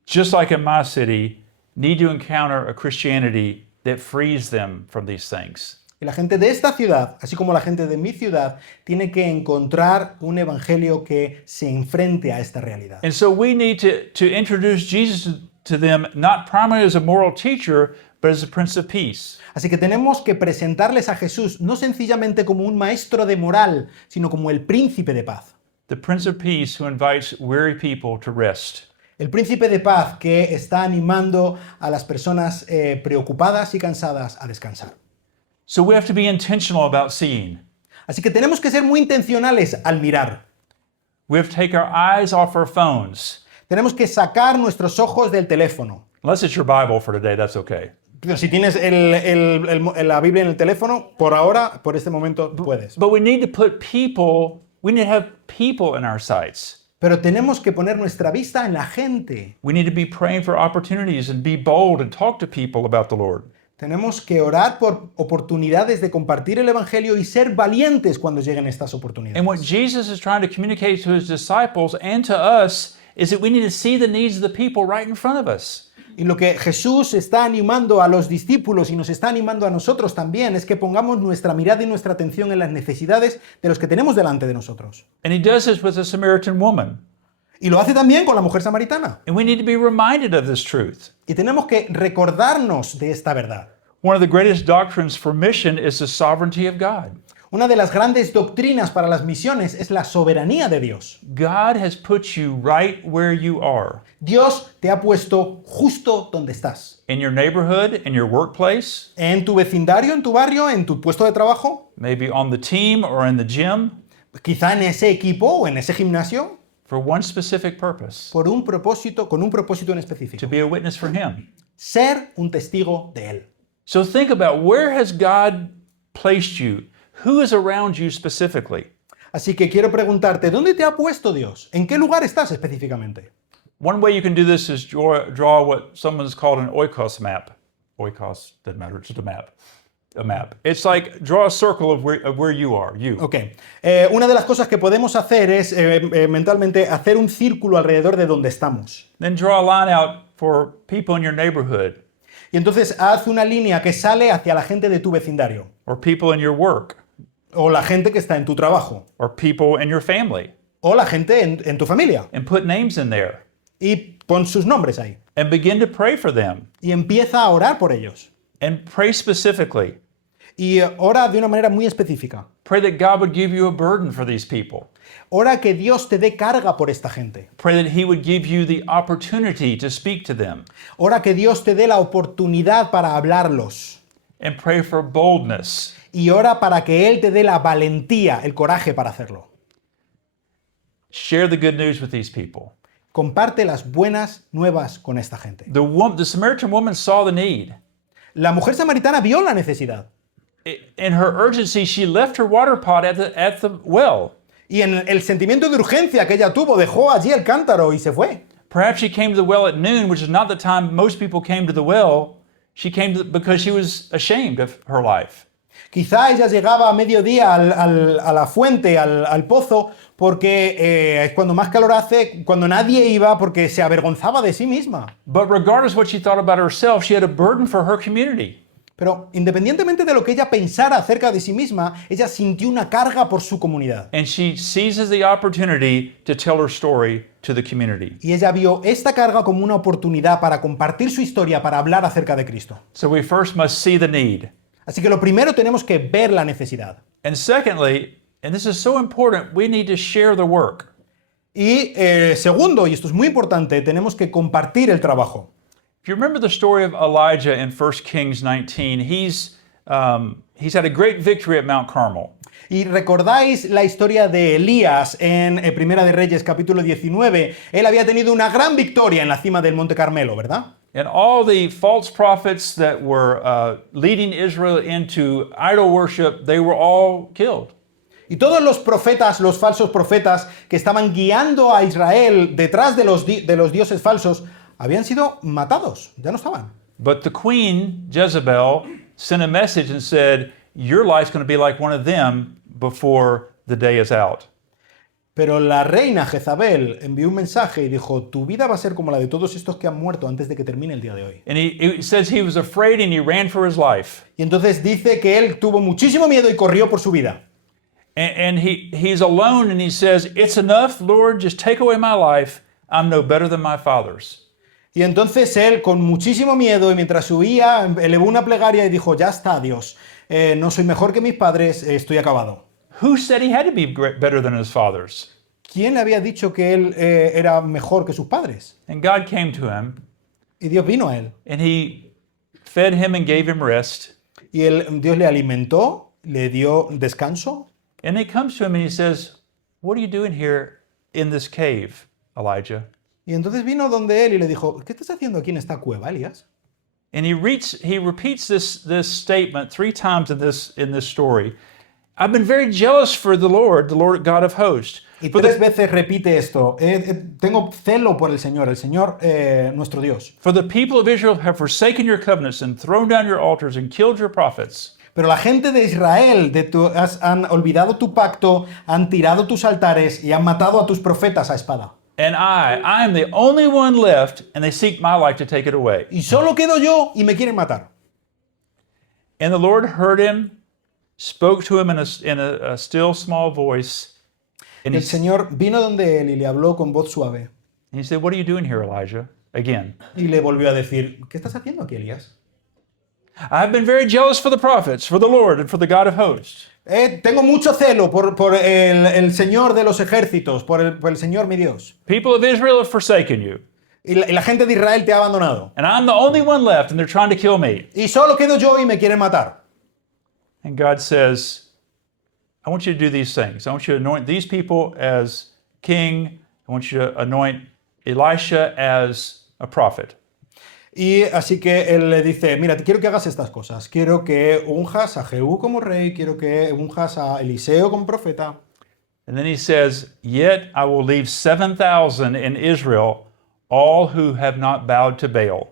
just like in my city, need to encounter a Christianity that frees them from these things. Y la gente de esta ciudad, así como la gente de mi ciudad, tiene que encontrar un Evangelio que se enfrente a esta realidad. And so we need to introduce Jesus to them, not primarily as a moral teacher, but as a Prince of Peace. Así que tenemos que presentarles a Jesús no sencillamente como un maestro de moral, sino como el príncipe de paz. The Prince of Peace who invites weary people to rest. El príncipe de paz que está animando a las personas preocupadas y cansadas a descansar. So we have to be intentional about seeing. Así que tenemos que ser muy intencionales al mirar. We have to take our eyes off our phones. Tenemos que sacar nuestros ojos del teléfono. Unless it's your Bible for today, that's okay. Pero si tienes la Biblia en el teléfono, por ahora, por este momento, puedes. But we need to put people, we need to have people in our sights. Pero tenemos que poner nuestra vista en la gente. We need to be praying for opportunities and be bold and talk to people about the Lord. Tenemos que orar por oportunidades de compartir el Evangelio y ser valientes cuando lleguen estas oportunidades. And what Jesus is trying to communicate to his disciples and to us is that we need to see the needs of the people right in front of us. Y lo que Jesús está animando a los discípulos y nos está animando a nosotros también es que pongamos nuestra mirada y nuestra atención en las necesidades de los que tenemos delante de nosotros. And he does this with the Samaritan woman. Y lo hace también con la mujer samaritana. And we need to be reminded of this truth. Y tenemos que recordarnos de esta verdad. One of the greatest doctrines for mission is the sovereignty of God. Una de las grandes doctrinas para las misiones es la soberanía de Dios. God has put you right where you are. Dios te ha puesto justo donde estás. In your neighborhood, in your workplace, En tu vecindario, en tu barrio, en tu puesto de trabajo, maybe on the team or in the gym, quizá en ese equipo o en ese gimnasio, for one specific purpose, por un propósito, con un propósito en to específico. be a witness for him. Ser un testigo de Él. So think about, where has God placed you? Who is around you specifically? Así que quiero preguntarte, ¿dónde te ha puesto Dios? ¿En qué lugar estás específicamente? One way you can do this is draw what someone's called an oikos map. Oikos, doesn't matter, it's just a map. A map. It's like draw a circle of where you are, you. Ok. Una de las cosas que podemos hacer es mentalmente hacer un círculo alrededor de donde estamos. Then draw a line out for people in your neighborhood Y entonces haz una línea que sale hacia la gente de tu vecindario. or people in your work O la gente que está en tu trabajo. or people in your family O la gente en tu familia. and put names in there Y pon sus nombres ahí. and begin to pray for them Y empieza a orar por ellos. and pray specifically. Y ora de una manera muy específica. Pray that God would give you a burden for these people. Ora que Dios te dé carga por esta gente. Pray that He would give you the opportunity to speak to them. Ora que Dios te dé la oportunidad para hablarlos. And pray for boldness. Y ora para que Él te dé la valentía, el coraje para hacerlo. Share the good news with these people. Comparte las buenas nuevas con esta gente. The Samaritan woman saw the need. La mujer samaritana vio la necesidad. In her urgency, she left her water pot at the well. Y en el sentimiento de urgencia que ella tuvo, dejó allí el cántaro y se fue. Perhaps she came to the well at noon, which is not the time most people came to the well. She came because she was ashamed of her life. Quizá ella llegaba a mediodía a la fuente, al pozo, porque es cuando más calor hace, cuando nadie iba, porque se avergonzaba de sí misma. But regardless of what she thought about herself, she had a burden for her community. Pero independientemente de lo que ella pensara acerca de sí misma, ella sintió una carga por su comunidad. And she seizes the opportunity to tell her story to the community. Y ella vio esta carga como una oportunidad para compartir su historia, para hablar acerca de Cristo. So we first must see the need. Así que lo primero tenemos que ver la necesidad. And secondly, and this is so important, we need to share the work. Y segundo, y esto es muy importante, tenemos que compartir el trabajo. If you remember the story of Elijah in 1 Kings 19, he's had a great victory at Mount Carmel. Y recordáis la historia de Elías en Primera de Reyes capítulo 19. Él había tenido una gran victoria en la cima del Monte Carmelo, ¿verdad? And all the false prophets that were leading Israel into idol worship, they were all killed. Y todos los profetas, los falsos profetas que estaban guiando a Israel detrás de los dioses falsos, habían sido matados, ya no estaban. But the queen, Jezebel, sent a message and said, your life's going to be like one of them before the day is out. Pero la reina Jezabel envió un mensaje y dijo, tu vida va a ser como la de todos estos que han muerto antes de que termine el día de hoy. And he says he was afraid and he ran for his life. Y entonces dice que él tuvo muchísimo miedo y corrió por su vida. And he's alone and he says, it's enough, Lord, just take away my life. I'm no better than my fathers. Y entonces él, con muchísimo miedo y mientras huía, elevó una plegaria y dijo, ya está, Dios, no soy mejor que mis padres, estoy acabado. Who said he had to be better than his fathers? ¿Quién le había dicho que él era mejor que sus padres? And God came to him Y Dios vino a él. and he fed him and gave him rest. Y Dios le alimentó, le dio descanso. And he comes to him and he says, what are you doing here in this cave, Elijah? Y entonces vino donde él y le dijo, ¿qué estás haciendo aquí en esta cueva, Elías? And he repeats this statement 3 times in this story. I've been very jealous for the Lord God of hosts. Y 3 veces repite esto. Tengo celo por el Señor nuestro Dios. For the people of Israel have forsaken your covenants and thrown down your altars and killed your prophets. Pero la gente de Israel han olvidado tu pacto, han tirado tus altares y han matado a tus profetas a espada. And I am the only one left, and they seek my life to take it away. Y solo quedo yo y me quieren matar. And the Lord heard him, spoke to him in a still small voice. And El Señor vino donde él y le habló con voz suave. he said, "What are you doing here, Elijah?" Again. Y le volvió a decir, ¿qué estás haciendo aquí, Elías? I've been very jealous for the prophets, for the Lord, and for the God of hosts. Tengo mucho celo por el Señor de los ejércitos, por el Señor mi Dios. People of Israel have forsaken you, Y la gente de Israel te ha abandonado. and I'm the only one left, and they're trying to kill me. Y solo quedo yo y me quieren matar. And God says, I want you to do these things. I want you to anoint these people as king. I want you to anoint Elisha as a prophet. Y así que él le dice, mira, quiero que hagas estas cosas. Quiero que unjas a Jehú como rey, quiero que unjas a Eliseo como profeta. And then he says, Yet I will leave 7,000 in Israel, all who have not bowed to Baal.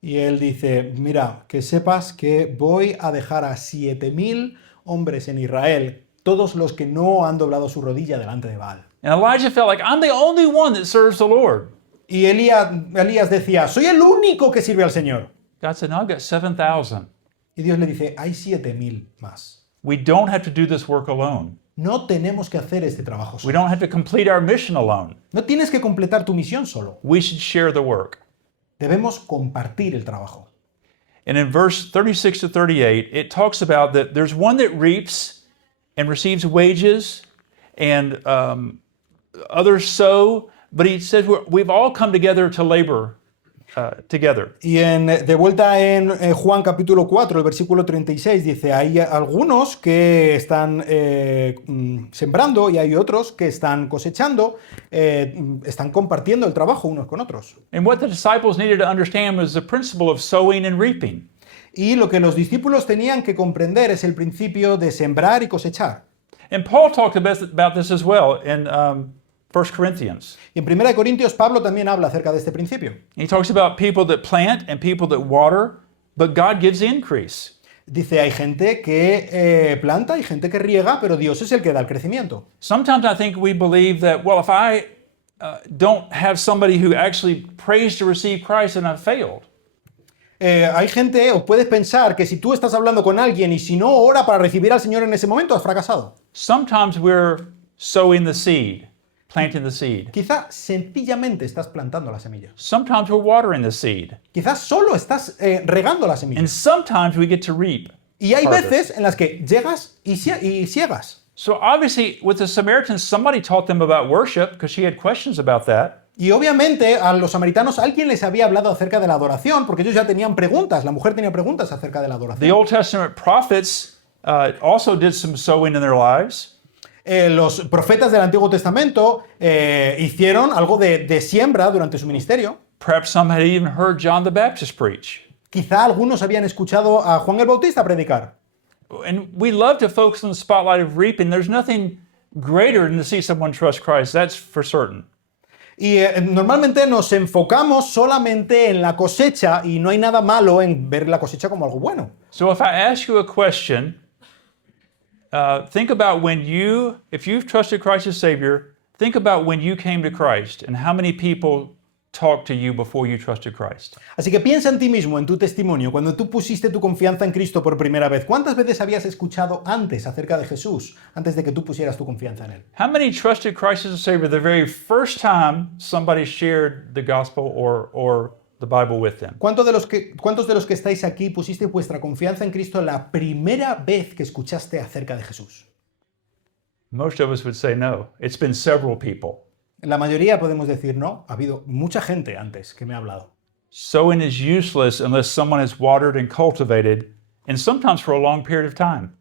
Y él dice, mira, que sepas que voy a dejar a 7,000 hombres en Israel, todos los que no han doblado su rodilla delante de Baal. And Elijah felt like, I'm the only one that serves the Lord. Y Elías decía, soy el único que sirve al Señor. God said, No, I've got 7,000. Y Dios le dice, hay 7,000 más. We don't have to do this work alone. No tenemos que hacer este trabajo We solo. don't have to complete our mission alone. No tienes que completar tu misión solo. We should share the work. Debemos compartir el trabajo. And in verse 36 to 38, it talks about that there's one that reaps and receives wages, and others sow. But he says we've all come together to labor together. Y de vuelta en Juan capítulo 4, el versículo 36, dice, hay algunos que están sembrando y hay otros que están cosechando, están compartiendo el trabajo unos con otros. And what the disciples needed to understand was the principle of sowing and reaping. Y lo que los discípulos tenían que comprender es el principio de sembrar y cosechar. And Paul talked about this as well in 1 Corinthians. Y en 1 Corintios Pablo también habla acerca de este principio. He talks about people that plant and people that water, but God gives increase. Dice, hay gente que planta y gente que riega, pero Dios es el que da el crecimiento. Sometimes I think we believe that, well, if I don't have somebody who actually prays to receive Christ, then I've failed. Hay gente, o puedes pensar que si tú estás hablando con alguien y si no ora para recibir al Señor en ese momento, has fracasado. Sometimes we're sowing the seed, planting the seed. Quizá sencillamente estás plantando la semilla. Sometimes we're watering the seed. Quizás solo estás regando la semilla. And sometimes we get to reap. Y hay harvest. veces en las que llegas y ciegas. So obviously, with the Samaritans, somebody taught them about worship because she had questions about that. Y obviamente a los samaritanos alguien les había hablado acerca de la adoración, porque ellos ya tenían preguntas, la mujer tenía preguntas acerca de la The adoración. Old Testament prophets also did some sowing in their lives. Los profetas del Antiguo Testamento hicieron algo de siembra durante su ministerio. Perhaps some had even heard John the Baptist preach. Quizá algunos habían escuchado a Juan el Bautista predicar. And we love to focus on the spotlight of reaping. There's nothing greater than to see someone trust Christ. That's for certain. Y normalmente nos enfocamos solamente en la cosecha y no hay nada malo en ver la cosecha como algo bueno. So if I ask you a question, think about if you've trusted Christ as Savior, think about when you came to Christ and how many people talked to you before you trusted Christ. Así que piensa en ti mismo, en tu testimonio, cuando tú pusiste tu confianza en Cristo por primera vez. ¿Cuántas veces habías escuchado antes acerca de Jesús, antes de que tú pusieras tu confianza en Él? How many trusted Christ as a Savior the very first time somebody shared the gospel or the Bible with them? ¿Cuántos de los que estáis aquí pusiste vuestra confianza en Cristo la primera vez que escuchaste acerca de Jesús? Most of us would say no. It's been several people. La mayoría podemos decir no. Ha habido mucha gente antes que me ha hablado. Sowing is useless unless someone has watered and cultivated, and sometimes for a long period of time.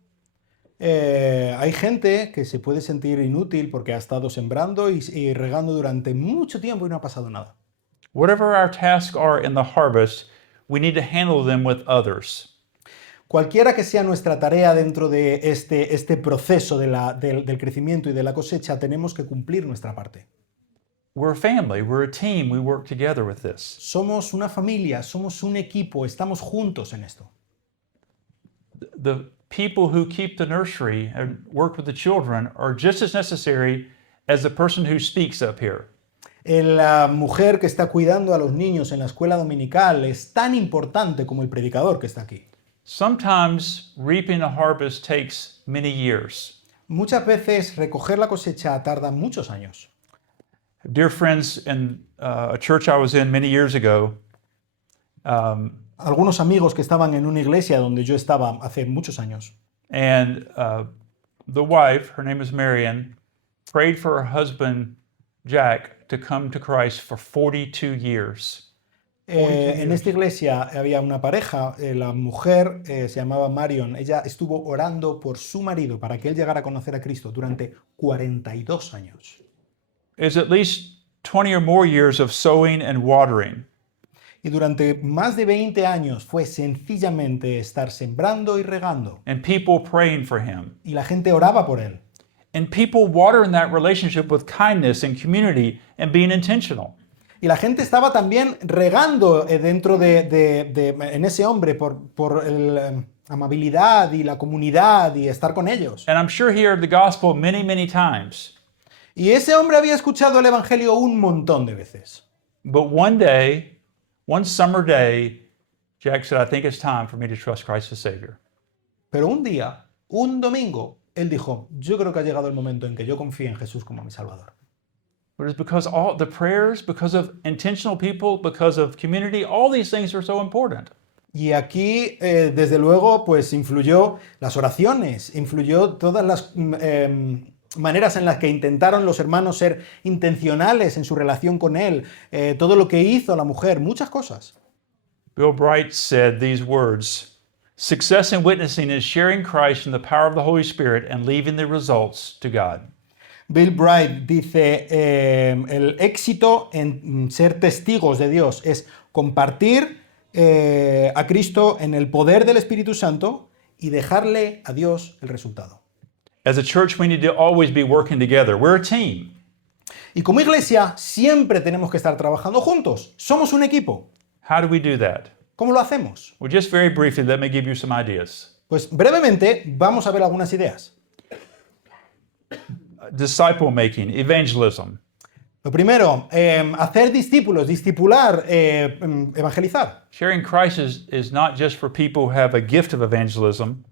Hay gente que se puede sentir inútil porque ha estado sembrando y regando durante mucho tiempo y no ha pasado nada. Whatever our tasks are in the harvest, we need to handle them with others. Cualquiera que sea nuestra tarea dentro de este proceso del crecimiento y de la cosecha, tenemos que cumplir nuestra parte. We're a family, we're a team, we work together with this. Somos una familia, somos un equipo, estamos juntos en esto. The people who keep the nursery and work with the children are just as necessary as the person who speaks up here. La mujer que está cuidando a los niños en la escuela dominical es tan importante como el predicador que está aquí. Sometimes reaping a harvest takes many years. Muchas veces recoger la cosecha tarda muchos años. Dear friends in a church I was in many years ago, Algunos amigos que estaban en una iglesia donde yo estaba hace muchos años. and the wife, her name is Marion, prayed for her husband Jack to come to Christ for 42 years. En esta iglesia había una pareja, la mujer se llamaba Marion, ella estuvo orando por su marido para que él llegara a conocer a Cristo durante 42 años. It's at least 20 or more years of sowing and watering. Y durante más de 20 años fue sencillamente estar sembrando y regando. And people praying for him. Y la gente oraba por él. And people watering that relationship with kindness and community and being intentional. Y la gente estaba también regando dentro en ese hombre por la amabilidad y la comunidad y estar con ellos. And I'm sure he heard the gospel many, many times. Y ese hombre había escuchado el evangelio un montón de veces. But one day, one summer day, Jack said, I think it's time for me to trust Christ as Savior. Pero un día, un domingo, él dijo, yo creo que ha llegado el momento en que yo confíe en Jesús como mi Salvador. But it's because all the prayers, because of intentional people, because of community, all these things are so important. Y aquí, desde luego, pues influyó las oraciones, influyó todas las maneras en las que intentaron los hermanos ser intencionales en su relación con él, todo lo que hizo la mujer, muchas cosas. Bill Bright said these words, "Success in witnessing is sharing Christ in the power of the Holy Spirit and leaving the results to God." Bill Bright dice, el éxito en ser testigos de Dios es compartir a Cristo en el poder del Espíritu Santo y dejarle a Dios el resultado. As a church, we need to always be working together. We're a team. Y como iglesia siempre tenemos que estar trabajando juntos. Somos un equipo. How do we do that? ¿Cómo lo hacemos? Well, just very briefly, let me give you some ideas. Pues brevemente vamos a ver algunas ideas. Disciple making, evangelism. Lo primero, hacer discípulos, discipular, evangelizar. Sharing Christ is not just for people who have a gift of evangelism.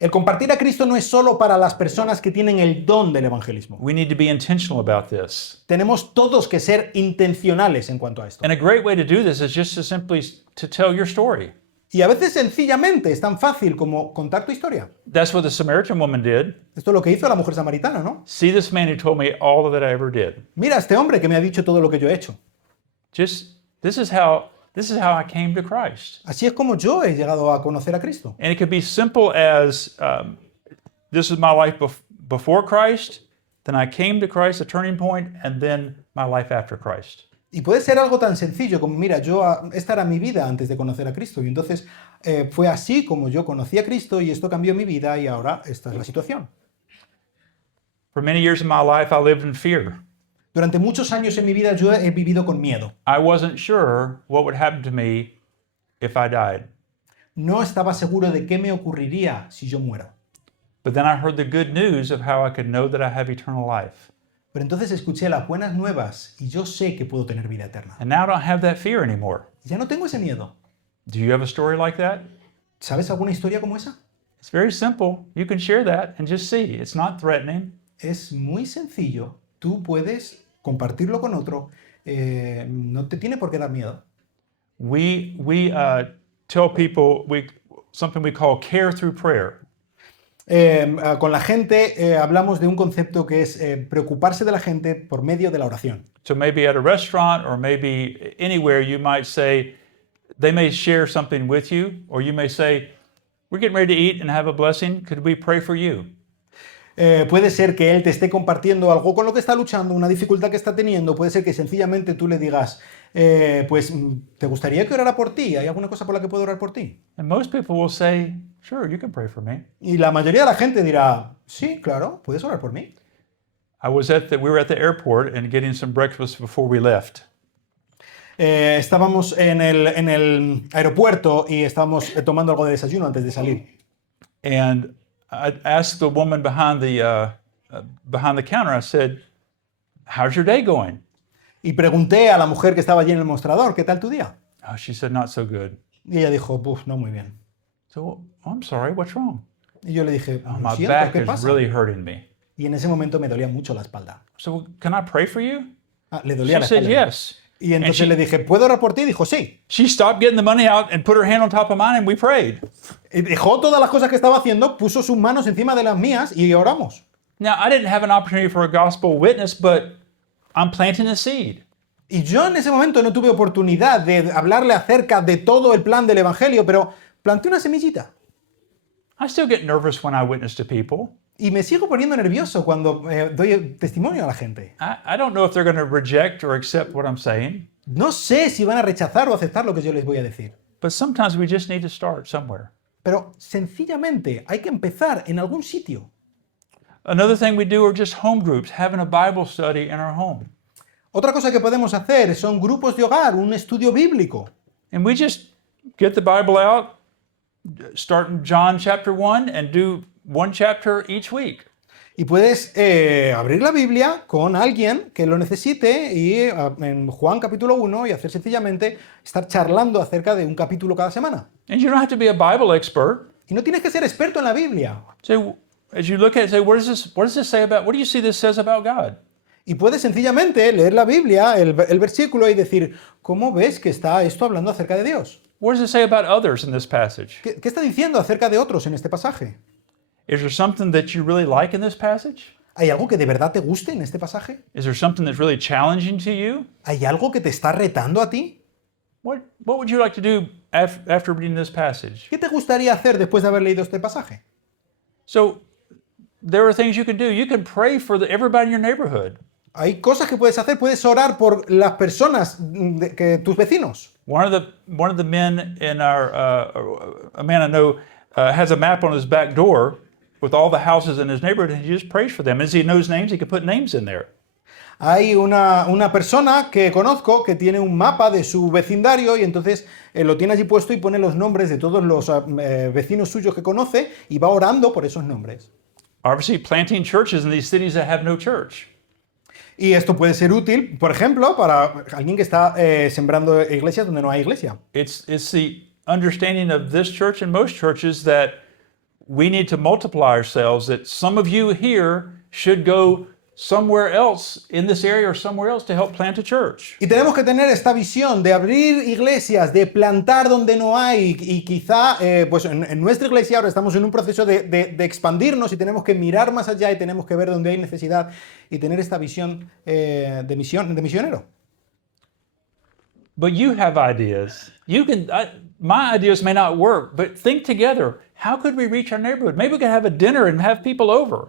El compartir a Cristo no es solo para las personas que tienen el don del evangelismo. We need to be intentional about this. Tenemos todos que ser intencionales en cuanto a esto. And a great way to do this is just to simply to tell your story. Y a veces sencillamente es tan fácil como contar tu historia. That's what the Samaritan woman did. Esto es lo que hizo la mujer samaritana, ¿no? See this man who told me all that I ever did. Mira a este hombre que me ha dicho todo lo que yo he hecho. Just this is how I came to Christ. Así es como yo he llegado a conocer a Cristo. And it could be simple as this is my life before Christ, then I came to Christ, a turning point, and then my life after Christ. Y puede ser algo tan sencillo como, mira, esta era mi vida antes de conocer a Cristo. Y entonces fue así como yo conocí a Cristo y esto cambió mi vida y ahora esta es la situación. For many years of my life, I lived in fear. Durante muchos años en mi vida yo he vivido con miedo. I wasn't sure what would happen to me if I died. No estaba seguro de qué me ocurriría si yo muero. But then I heard the good news of how I could know that I have eternal life. Pero entonces escuché las buenas nuevas y yo sé que puedo tener vida eterna. And now I don't have that fear anymore. Ya no tengo ese miedo. Do you have a story like that? ¿Sabes alguna historia como esa? It's very simple. You can share that and just see. It's not threatening. Es muy sencillo. Tú puedes compartirlo con otro. No te tiene por qué dar miedo. We tell people something we call care through prayer. Con la gente hablamos de un concepto que es preocuparse de la gente por medio de la oración. So maybe at a restaurant or maybe anywhere you might say, they may share something with you, or you may say, we're getting ready to eat and have a blessing. Could we pray for you? puede ser que él te esté compartiendo algo con lo que está luchando, una dificultad que está teniendo, puede ser que sencillamente tú le digas, ¿te gustaría que orara por ti? ¿Hay alguna cosa por la que puedo orar por ti? And most people will say, sure, you can pray for me. Y la mayoría de la gente dirá, sí, claro, puedes orar por mí. We were at the airport and getting some breakfast before we left. Estábamos en el aeropuerto y estábamos tomando algo de desayuno antes de salir. And I asked the woman behind the counter, I said, how's your day going? Y pregunté a la mujer que estaba allí en el mostrador, ¿qué tal tu día? Oh, she said, not so good. Y ella dijo, no muy bien. So, I'm sorry, what's wrong? Y yo le dije, Oh, lo my siento, back ¿qué is pasa? really hurting me. Y en ese momento me dolía mucho la espalda. So, can I pray for you? Le dolía She la said, espalda. yes. Y And entonces le dije, ¿puedo orar por ti? Y dijo, sí. she stopped getting the money out and put her hand on top of mine and we prayed. Y dejó todas las cosas que estaba haciendo, puso sus manos encima de las mías y oramos. Now, I didn't have an opportunity for a gospel witness, but I'm planting a seed. Y yo en ese momento no tuve oportunidad de hablarle acerca de todo el plan del Evangelio, pero planté una semillita. I still get nervous when I witness to people. Y me sigo poniendo nervioso cuando doy testimonio a la gente. I don't know if they're going to reject or accept what I'm saying, No sé si van a rechazar o aceptar lo que yo les voy a decir. but sometimes we just need to start somewhere. Pero sencillamente hay que empezar en algún sitio. Another thing we do are just home groups, having a Bible study in our home. Otra cosa que podemos hacer son grupos de hogar, un estudio bíblico. And we just get the Bible out, start in John chapter 1, and do one chapter each week. Y puedes abrir la Biblia con alguien que lo necesite y en Juan capítulo 1 y hacer sencillamente estar charlando acerca de un capítulo cada semana. And you don't have to be a Bible expert. Y no tienes que ser experto en la Biblia. So as you look at it, say, what does this say about, what do you see this says about God? Y puedes sencillamente leer la Biblia, el versículo y decir, ¿cómo ves que está esto hablando acerca de Dios? What does it say about others in this passage? ¿Qué está diciendo acerca de otros en este pasaje? Is there something that you really like in this passage? ¿Hay algo que de verdad te guste en este pasaje? Is there something that's really challenging to you? ¿Hay algo que te está retando a ti? What would you like to do after reading this passage? ¿Qué te gustaría hacer después de haber leído este pasaje? So there are things you can do. You can pray for everybody in your neighborhood. Hay cosas que puedes hacer, puedes orar por las personas, tus vecinos. One of the men in a man I know has a map on his back door with all the houses in his neighborhood, and he just prays for them. As he knows names, he can put names in there. Hay una persona que conozco que tiene un mapa de su vecindario y entonces lo tiene allí puesto y pone los nombres de todos los vecinos suyos que conoce y va orando por esos nombres. Obviously, planting churches in these cities that have no church. Y esto puede ser útil, por ejemplo, para alguien que está sembrando iglesias donde no hay iglesia. It's the understanding of this church and most churches that we need to multiply ourselves, that some of you here should go somewhere else in this area or somewhere else to help plant a church. Y tenemos que tener esta visión de abrir iglesias, de plantar donde no hay y quizá, pues en nuestra iglesia ahora estamos en un proceso de expandirnos y tenemos que mirar más allá y tenemos que ver dónde hay necesidad y tener esta visión de misionero. But you have ideas. My ideas may not work, but think together. How could we reach our neighborhood? Maybe we could have a dinner and have people over.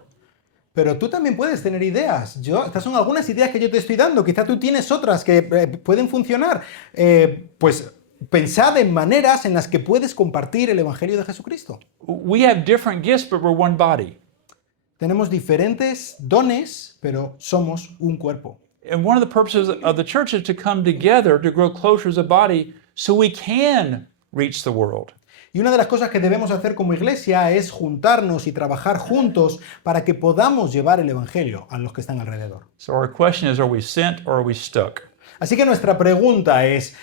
Pero tú también puedes tener ideas. Estas son algunas ideas que yo te estoy dando. Quizá tú tienes otras que pueden funcionar. Pues pensad en maneras en las que puedes compartir el Evangelio de Jesucristo. We have different gifts, but we're one body. Tenemos diferentes dones, pero somos un cuerpo. And one of the purposes of the church is to come together to grow closer as a body so we can reach the world. Y una de las cosas que debemos hacer como iglesia es juntarnos y trabajar juntos para que podamos llevar el Evangelio a los que están alrededor. So our question is, are we sent or are we stuck? Así que nuestra pregunta es,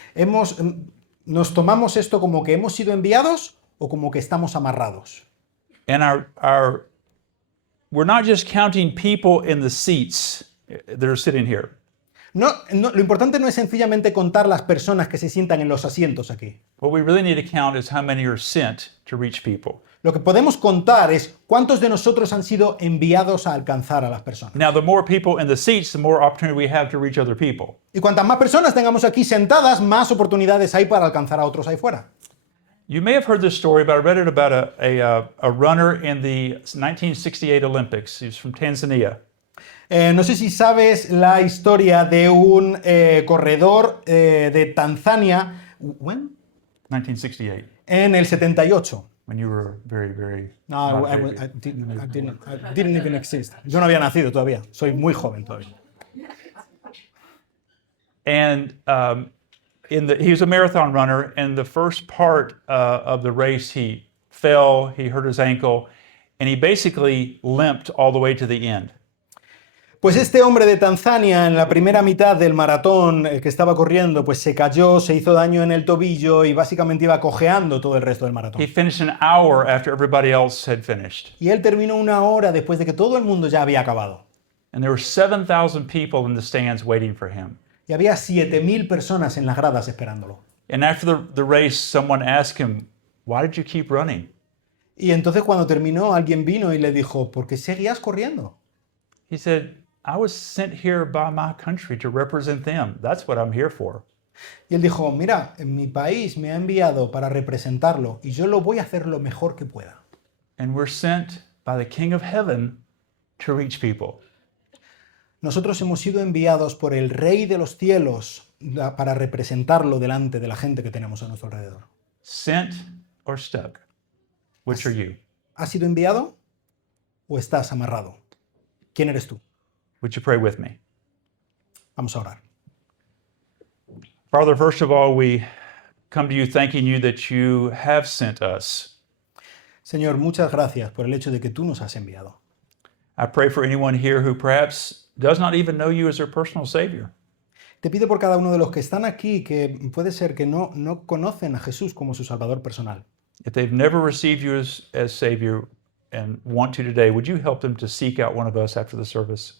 ¿nos tomamos esto como que hemos sido enviados o como que estamos amarrados? And we're not just counting people in the seats that are sitting here. No, lo importante no es sencillamente contar las personas que se sientan en los asientos aquí. What we really need to count is how many are sent to reach people. Lo que podemos contar es cuántos de nosotros han sido enviados a alcanzar a las personas. Now, the more people in the seats, the more opportunity we have to reach other people. Y cuantas más personas tengamos aquí sentadas, más oportunidades hay para alcanzar a otros ahí fuera. You may have heard this story, but I read it about a runner in the 1968 Olympics. He was from Tanzania. No sé si sabes la historia de un corredor de Tanzania. When? 1968, En el 78. when you were very, very. No, not I very didn't even exist. Yo no había nacido todavía. Soy muy joven todavía. And he was a marathon runner. In the first part of the race, he fell, he hurt his ankle, and he basically limped all the way to the end. Pues este hombre de Tanzania en la primera mitad del maratón que estaba corriendo, pues se cayó, se hizo daño en el tobillo y básicamente iba cojeando todo el resto del maratón. He finished an hour after everybody else had finished. Y él terminó una hora después de que todo el mundo ya había acabado. And there were 7,000 people in the stands waiting for him. Y había 7.000 personas en las gradas esperándolo. And after the race, someone asked him, "Why did you keep running?" Y entonces cuando terminó, alguien vino y le dijo, ¿por qué seguías corriendo? He said, "I was sent here by my country to represent them. That's what I'm here for." Y él dijo, mira, en mi país me ha enviado para representarlo y yo lo voy a hacer lo mejor que pueda. And we're sent by the King of Heaven to reach people. Nosotros hemos sido enviados por el Rey de los cielos para representarlo delante de la gente que tenemos a nuestro alrededor. Sent or stuck? Which are you? ¿Has sido enviado o estás amarrado? ¿Quién eres tú? Would you pray with me? Vamos a orar. Father, first of all, we come to you thanking you that you have sent us. Señor, muchas gracias por el hecho de que tú nos has enviado. I pray for anyone here who perhaps does not even know you as their personal Savior. Te pido por cada uno de los que están aquí que puede ser que no conocen a Jesús como su Salvador personal. If they've never received you as Savior and want to today, would you help them to seek out one of us after the service?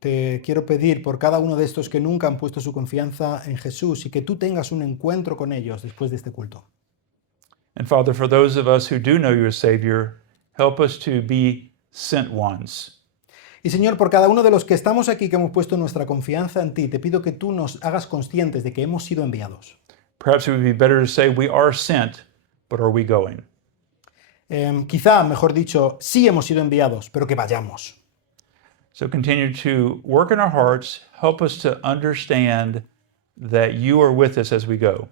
Te quiero pedir por cada uno de estos que nunca han puesto su confianza en Jesús y que tú tengas un encuentro con ellos después de este culto. And Father, for those of us who do know you as Savior, help us to be sent ones. Y Señor, por cada uno de los que estamos aquí que hemos puesto nuestra confianza en ti, te pido que tú nos hagas conscientes de que hemos sido enviados. Perhaps it would be better to say we are sent, but are we going? Quizá, mejor dicho, sí hemos sido enviados, pero que vayamos. So continue to work in our hearts, help us to understand that you are with us as we go.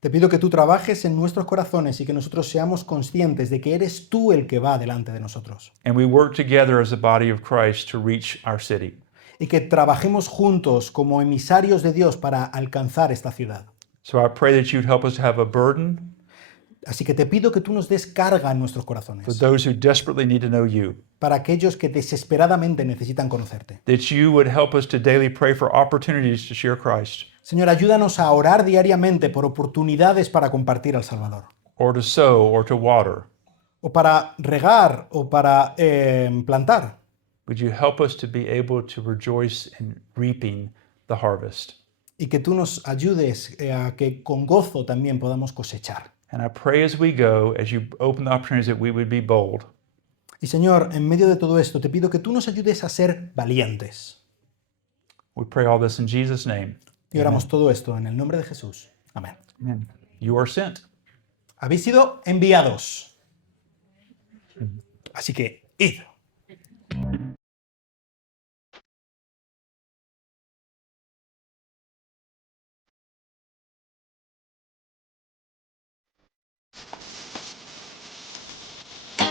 Te pido que tú trabajes en nuestros corazones y que nosotros seamos conscientes de que eres tú el que va delante de nosotros. And we work together as a body of Christ to reach our city. Y que trabajemos juntos como emisarios de Dios para alcanzar esta ciudad. So I pray that you'd help us to have a burden Así que te pido que tú nos des carga en nuestros for corazones those who desperately need to know you. para aquellos que desesperadamente necesitan conocerte. That you would help us to daily pray for opportunities to share Christ, Señor, ayúdanos a orar diariamente por oportunidades para compartir al Salvador. or to sow, or to water. O para regar o para plantar. Would you help us to be able to rejoice in reaping the harvest? Y que tú nos ayudes a que con gozo también podamos cosechar. And I pray as we go, as you open the opportunities, that we would be bold. Y Señor, en medio de todo esto, te pido que tú nos ayudes a ser valientes. We pray all this in Jesus' name. Y oramos todo esto en el nombre de Jesús. Amén. Amen. You are sent. Habéis sido enviados. Así que, id.